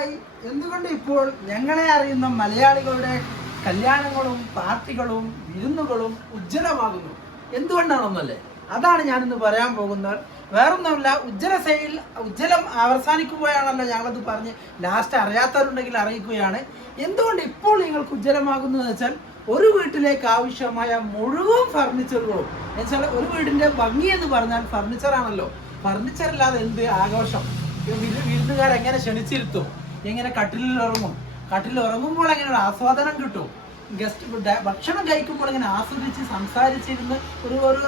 Hi എന്തുകൊണ്ട് ഇപ്പോൾ ഞങ്ങളെ അറിയുന്ന മലയാളികളുടെ കല്യാണങ്ങളും പാർട്ടികളും വിരുന്നുകളും ഉജ്ജ്വലമാകുന്നു? എന്തുകൊണ്ടാണെന്നല്ലേ? അതാണ് ഞാനിന്ന് പറയാൻ പോകുന്നത്. വേറൊന്നുമില്ല ഉജ്ജ്വല സെയിൽ ഉജ്ജ്വലം അവസാനിക്കുകയാണല്ലോ ഞങ്ങളത് പറഞ്ഞ് ലാസ്റ്റ് അറിയാത്തവരുണ്ടെങ്കിൽ അറിയിക്കുകയാണ്. എന്തുകൊണ്ട് ഇപ്പോൾ നിങ്ങൾക്ക് ഉജ്ജ്വലമാകുന്നു എന്ന് വെച്ചാൽ ഒരു വീട്ടിലേക്ക് ആവശ്യമായ മുഴുവൻ ഫർണിച്ചറുകളും എന്നുവെച്ചാൽ ഒരു വീടിന്റെ ഭംഗി എന്ന് പറഞ്ഞാൽ ഫർണിച്ചറാണല്ലോ ഫർണിച്ചറില്ലാതെ എന്ത് ആഘോഷം? വിരുന്നുകാരെങ്ങനെ ക്ഷണിച്ചിരുത്തും? ഇങ്ങനെ കട്ടിലിൽ ഉറങ്ങും. കട്ടിലിൽ ഉറങ്ങുമ്പോൾ അങ്ങനെ ഒരു ആസ്വാദനം കിട്ടും. ഗസ്റ്റ് ഭക്ഷണം കഴിക്കുമ്പോൾ ഇങ്ങനെ ആസ്വദിച്ച് സംസാരിച്ചിരുന്ന് ഒരു ഒരു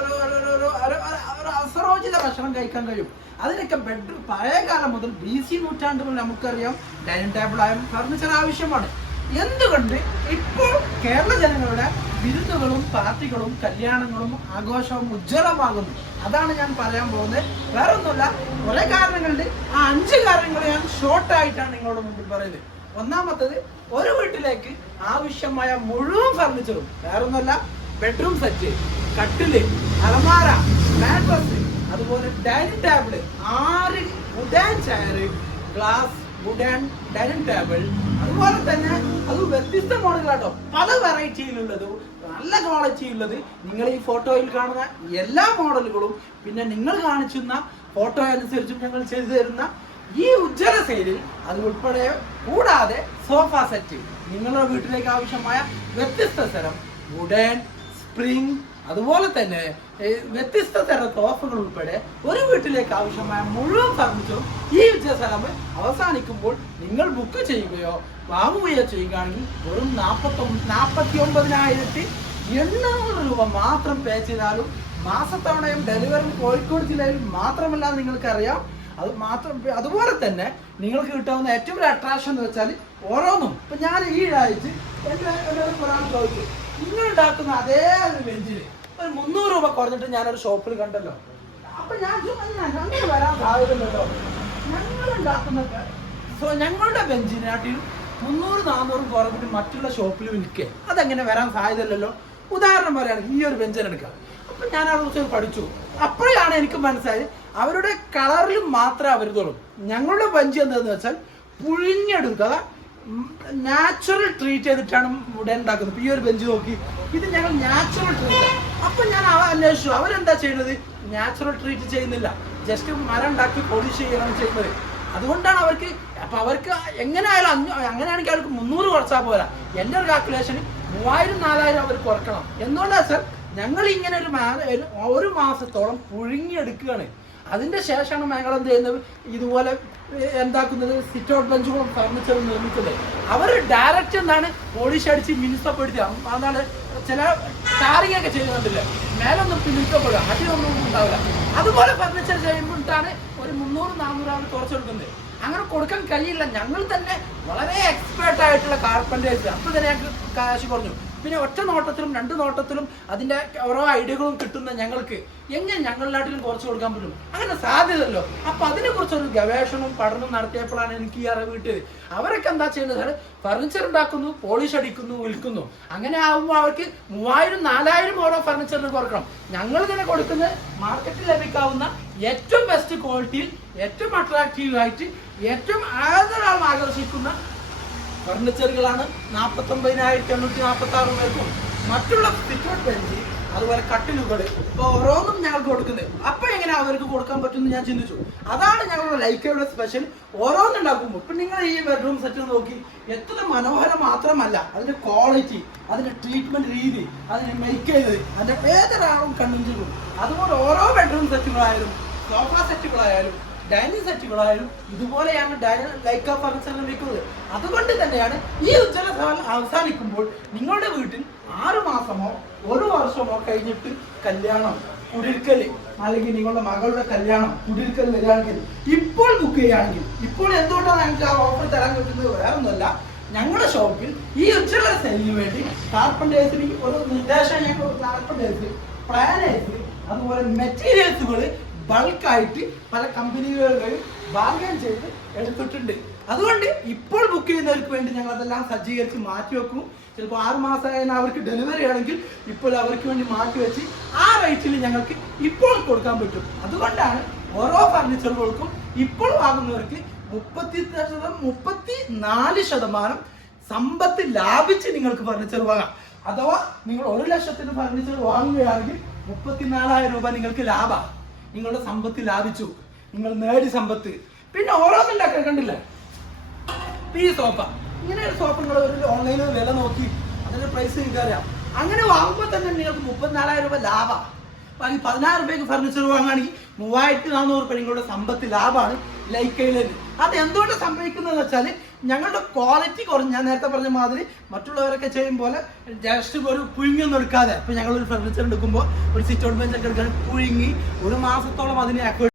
ഒരു അസറോചിത ഭക്ഷണം കഴിക്കാൻ കഴിയും. അതിനൊക്കെ ബെഡ്റൂം പഴയ കാലം മുതൽ ബി സി നൂറ്റാണ്ട് മുതൽ നമുക്കറിയാം. ഡൈനിങ് ടേബിൾ ആയാലും ഫർണിച്ചർ ആവശ്യമാണ്. എന്തുകൊണ്ട് ഇപ്പോൾ കേരള ജനങ്ങളുടെ വിരുന്നുകളും പാർട്ടികളും കല്യാണങ്ങളും ആഘോഷവും ഉജ്ജ്വലമാകുന്നു. അതാണ് ഞാൻ പറയാൻ പോകുന്നത്. വേറെ ഒന്നുമില്ല കുറെ കാരണങ്ങളുണ്ട്. ആ അഞ്ച് കാരണങ്ങൾ ഞാൻ ഷോർട്ട് ആയിട്ടാണ് നിങ്ങളോട് മുമ്പിൽ പറയുന്നത്. ഒന്നാമത്തത് ഒരു വീട്ടിലേക്ക് ആവശ്യമായ മുഴുവൻ ഫർണിച്ചറും വേറൊന്നുമല്ല ബെഡ്റൂം സെറ്റ് കട്ടിൽ അലമാര മാട്രസ് അതുപോലെ ഡൈനിങ് ടേബിൾ ആറ് wooden chair glass wooden dining table അതുപോലെ തന്നെ അത് വ്യത്യസ്ത മോഡലാട്ടോ പല വെറൈറ്റിയിലുള്ളത് നല്ല ക്വാളിറ്റി ഉള്ളത്. നിങ്ങൾ ഈ ഫോട്ടോയിൽ കാണുന്ന എല്ലാ മോഡലുകളും പിന്നെ നിങ്ങൾ കാണിച്ചുന്ന ഫോട്ടോ അനുസരിച്ചും ഞങ്ങൾ ചെയ്തു തരുന്ന ഈ ഉജ്ജ്വല സെയിലിൽ അത് ഉൾപ്പെടെ കൂടാതെ സോഫ സെറ്റ് നിങ്ങളുടെ വീട്ടിലേക്ക് ആവശ്യമായ വ്യത്യസ്ത തരം വുഡൻ സ്പ്രിംഗ് അതുപോലെ തന്നെ വ്യത്യസ്ത തരം ഓഫറുകൾ ഉൾപ്പെടെ ഒരു വീട്ടിലേക്ക് ആവശ്യമായ മുഴുവൻ ഫർണിച്ചറും ഈ ഉജ്ജ്വലം അവസാനിക്കുമ്പോൾ നിങ്ങൾ ബുക്ക് ചെയ്യുകയോ വാങ്ങുകയോ ചെയ്യുകയാണെങ്കിൽ വെറും നാൽപ്പത്തി നാൽപ്പത്തി ഒമ്പതിനായിരത്തി എണ്ണൂറ് രൂപ മാത്രം പേ ചെയ്താലും മാസത്തവണയും ഡെലിവറി കോഴിക്കോട് ജില്ലയിൽ മാത്രമല്ല നിങ്ങൾക്കറിയാം. അത് മാത്രം അതുപോലെ തന്നെ നിങ്ങൾക്ക് കിട്ടാവുന്ന ഏറ്റവും വലിയ അട്രാക്ഷൻ എന്ന് വെച്ചാൽ ഓരോന്നും. ഇപ്പൊ ഞാൻ ഈ ആഴ്ച എന്റെ ഒരാൾ ചോദിച്ചു. നിങ്ങൾ ഉണ്ടാക്കുന്ന അതേ ബെഞ്ചിൽ ഒരു മുന്നൂറ് രൂപ കുറഞ്ഞിട്ട് ഞാനൊരു ഷോപ്പിൽ കണ്ടല്ലോ. അപ്പൊ ഞാൻ അങ്ങനെ വരാൻ സാധ്യതയുണ്ടല്ലോ. ഞങ്ങൾ ഉണ്ടാക്കുന്ന സോ ഞങ്ങളുടെ ബെഞ്ചിനാട്ടിൽ മുന്നൂറ് നാന്നൂറും കുറഞ്ഞിട്ട് മറ്റുള്ള ഷോപ്പിൽ വിൽക്കേ അതെങ്ങനെ വരാൻ സാധ്യതയില്ലല്ലോ? ഉദാഹരണം പറയുകയാണ് ഈ ഒരു ബെഞ്ചിന് എടുക്കാം അപ്പൊ ഞാൻ ആ ദിവസം പഠിച്ചു. അപ്പോഴാണ് എനിക്ക് മനസ്സിലായത് അവരുടെ കളറിൽ മാത്രമേ അവർ തുള്ളൂ. ഞങ്ങളുടെ ബെഞ്ച് എന്താന്ന് വെച്ചാൽ പുഴിഞ്ഞെടുക്കുക നാച്ചുറൽ ട്രീറ്റ് ചെയ്തിട്ടാണ് ഇവിടെ ഉണ്ടാക്കുന്നത്. ഈ ഒരു ബെഞ്ച് നോക്കി. ഇത് ഞങ്ങൾ നാച്ചുറൽ ട്രീറ്റ് അപ്പൊ ഞാൻ അന്വേഷിച്ചു. അവരെന്താ ചെയ്യുന്നത് നാച്ചുറൽ ട്രീറ്റ് ചെയ്യുന്നില്ല. ജസ്റ്റ് മരം ഉണ്ടാക്കി പോളിഷ് ചെയ്യണം ചെയ്യുന്നത്. അതുകൊണ്ടാണ് അവർക്ക് അപ്പൊ അവർക്ക് എങ്ങനെയായാലും അഞ്ഞൂ അങ്ങനെയാണെങ്കിൽ അവർക്ക് മുന്നൂറ് കുറച്ചാൽ പോരാ. എന്റെ ഒരു കാൽക്കുലേഷന് മൂവായിരം നാലായിരം അവർ കുറക്കണം. എന്തുകൊണ്ടാണ് സർ ഞങ്ങൾ ഇങ്ങനെ ഒരു ഒരു- മാസത്തോളം പുഴുങ്ങിയെടുക്കുകയാണ്. അതിന്റെ ശേഷമാണ് ഞങ്ങൾ എന്ത് ചെയ്യുന്നത്? ഇതുപോലെ എന്താക്കുന്നത്? സിറ്റ് ഔട്ട് ബെഞ്ചുകളും ഫർണിച്ചറും നിർമ്മിച്ചത്. അവർ ഡയറക്റ്റ് എന്താണ്? പോളിഷ് അടിച്ച് മിനുസപ്പെടുത്തി അതാണ് ചില ടാറിംഗ് ഒക്കെ ചെയ്യുന്നുണ്ടല്ലേ? മേലൊന്നും മിനുസപ്പെടുക അതിനൊന്നും ഉണ്ടാവില്ല. അതുപോലെ ഫർണിച്ചർ ചെയ്യുമ്പോഴാണ് ഒരു മുന്നൂറ് അവർ കുറച്ച് കൊടുക്കുന്നത് അങ്ങനെ കൊടുക്കാൻ കഴിയില്ല. ഞങ്ങൾ തന്നെ വളരെ എക്സ്പേർട്ട് ആയിട്ടുള്ള കാർപ്പന്റേഴ്സ് അപ്പൊ തന്നെ ഞങ്ങൾക്ക് കാശ് കുറഞ്ഞു. പിന്നെ ഒറ്റ നോട്ടത്തിലും രണ്ട് നോട്ടത്തിലും അതിന്റെ ഓരോ ഐഡിയകളും കിട്ടുന്ന ഞങ്ങൾക്ക് എങ്ങനെ ഞങ്ങളിലാട്ടിലും കുറച്ച് കൊടുക്കാൻ പറ്റും? അങ്ങനെ സാധ്യതയല്ലോ അപ്പൊ അതിനെ കുറിച്ചൊരു ഗവേഷണവും പഠനവും നടത്തിയപ്പോഴാണ് എനിക്ക് ഈ അറിവ് കിട്ടിയത്. അവരൊക്കെ എന്താ ചെയ്യുന്നത്? ഫർണിച്ചർ ഉണ്ടാക്കുന്നു പോളിഷ് അടിക്കുന്നു വിൽക്കുന്നു. അങ്ങനെ ആകുമ്പോൾ അവർക്ക് മൂവായിരം നാലായിരം ഓരോ ഫർണിച്ചറിന് കുറക്കണം ഞങ്ങൾ തന്നെ കൊടുക്കുന്നത് മാർക്കറ്റിൽ ലഭിക്കാവുന്ന ഏറ്റവും ബെസ്റ്റ് ക്വാളിറ്റിയിൽ ഏറ്റവും അട്രാക്റ്റീവ് ആയിട്ട് ഏറ്റവും ഏതൊരാളും ആകർഷിക്കുന്ന ഫർണിച്ചറുകളാണ് നാൽപ്പത്തി ഒമ്പതിനായിരത്തി എണ്ണൂറ്റി നാൽപ്പത്തി ആറ് പേർക്കും മറ്റുള്ള സിറ്റൗട്ട് ബെഞ്ച് അതുപോലെ കട്ടിലുകൾ ഇപ്പൊ ഓരോന്നും ഞങ്ങൾക്ക് കൊടുക്കുന്നത്. അപ്പൊ എങ്ങനെ അവർക്ക് കൊടുക്കാൻ പറ്റുമെന്ന് ഞാൻ ചിന്തിച്ചു. അതാണ് ഞങ്ങളുടെ ലൈക്കയുടെ സ്പെഷ്യൽ ഓരോന്നും ഓരോന്നുണ്ടാക്കുമ്പോൾ ഇപ്പൊ നിങ്ങൾ ഈ ബെഡ്റൂം സെറ്റ് നോക്കി എത്ര മനോഹരം മാത്രമല്ല. അതിന്റെ ക്വാളിറ്റി അതിന്റെ ട്രീറ്റ്മെന്റ് രീതി അതിന് മേക്ക് ചെയ്തത് അതിന്റെ ഏതൊരാളും കണ്ണും അതുപോലെ ഓരോ ബെഡ്റൂം സെറ്റുകളായാലും സോഫ സെറ്റുകളായാലും ഡൈനിങ് സെറ്റുകളായാലും ഇതുപോലെയാണ് ഡൈനിങ് ഓഫ് ഫർണിച്ചറിൽ വിൽക്കുന്നത് അതുകൊണ്ട് തന്നെയാണ് ഈ ഉജ്ജ്വല സവാൽ അവസാനിക്കുമ്പോൾ നിങ്ങളുടെ വീട്ടിൽ ആറു മാസമോ ഒരു വർഷമോ കഴിഞ്ഞിട്ട് കല്യാണം കുടിൽക്കൽ അല്ലെങ്കിൽ നിങ്ങളുടെ മകളുടെ കല്യാണം കുടിൽക്കൽ വരികയാണെങ്കിൽ ഇപ്പോൾ ബുക്ക് ചെയ്യുകയാണെങ്കിൽ ഇപ്പോൾ എന്തുകൊണ്ടാണ് ഞങ്ങൾക്ക് ആ ഓഫർ തരാൻ പറ്റുന്നത് വേറൊന്നുമല്ല. ഞങ്ങളുടെ ഷോപ്പിൽ ഈ ഉജ്ജ്വല സെല്ലിന് വേണ്ടി കാർപ്പന്റേഴ്സിന് ഒരു നിർദ്ദേശം ഞങ്ങൾ കാർപ്പന്റേഴ്സ് പ്ലാനേഴ്സ് അതുപോലെ മെറ്റീരിയൽസുകൾ ബൾക്കായിട്ട് പല കമ്പനികളിലും ബാർഗൻ ചെയ്ത് എടുത്തിട്ടുണ്ട്. അതുകൊണ്ട് ഇപ്പോൾ ബുക്ക് ചെയ്യുന്നവർക്ക് വേണ്ടി ഞങ്ങൾ അതെല്ലാം സജ്ജീകരിച്ച് മാറ്റി വെക്കും. ചിലപ്പോൾ ആറ് മാസമായ അവർക്ക് ഡെലിവറി ആണെങ്കിൽ ഇപ്പോൾ അവർക്ക് വേണ്ടി മാറ്റി വെച്ച് ആ റേറ്റിൽ ഞങ്ങൾക്ക് ഇപ്പോൾ കൊടുക്കാൻ പറ്റും. അതുകൊണ്ടാണ് ഓരോ ഫർണിച്ചറുകൾക്കും ഇപ്പോൾ വാങ്ങുന്നവർക്ക് മുപ്പത്തി മുപ്പത്തി നാല് ശതമാനം സമ്പത്ത് ലാഭിച്ച് നിങ്ങൾക്ക് ഫർണിച്ചർ വാങ്ങാം. അഥവാ നിങ്ങൾ ഒരു ലക്ഷത്തിന് ഫർണിച്ചർ വാങ്ങുകയാണെങ്കിൽ മുപ്പത്തിനാലായിരം രൂപ നിങ്ങൾക്ക് ലാഭം. നിങ്ങളുടെ സമ്പത്ത് ലാഭിച്ചു. നിങ്ങൾ നേടി സമ്പത്ത്. പിന്നെ ഓരോന്നുണ്ടാക്കാൻ കണ്ടില്ല? ഈ സോഫ. ഇങ്ങനെ ഒരു സോഫ നിങ്ങൾ ഒരു ഓൺലൈനിൽ വില നോക്കി. അതിന്റെ പ്രൈസ് നിങ്ങൾക്ക് അങ്ങനെ വാങ്ങുമ്പോൾ തന്നെ നിങ്ങൾക്ക് മുപ്പത്തിനാലായിരം രൂപ ലാഭമാണ് പതിനായിരം രൂപയ്ക്ക് ഫർണിച്ചർ വാങ്ങുകയാണെങ്കിൽ മൂവായിരത്തി നാനൂറ് രൂപ നിങ്ങളുടെ സമ്പത്ത് ലാഭമാണ് ലൈക്കയിലേക്ക്. അത് എന്തുകൊണ്ട് സംഭവിക്കുന്നതെന്ന് വെച്ചാൽ ഞങ്ങളുടെ ക്വാളിറ്റി കുറഞ്ഞ് ഞാൻ നേരത്തെ പറഞ്ഞ മാതിരി മറ്റുള്ളവരൊക്കെ ചെയ്യും പോലെ ജസ്റ്റ് ഒരു പുഴുങ്ങിയൊന്നും എടുക്കാതെ. ഇപ്പം ഞങ്ങളൊരു ഫർണിച്ചർ എടുക്കുമ്പോൾ ഒരു സിറ്റ് ഔട്ട് ബെഞ്ച് ഒക്കെ എടുക്കാൻ പുഴുങ്ങി ഒരു മാസത്തോളം അതിനെ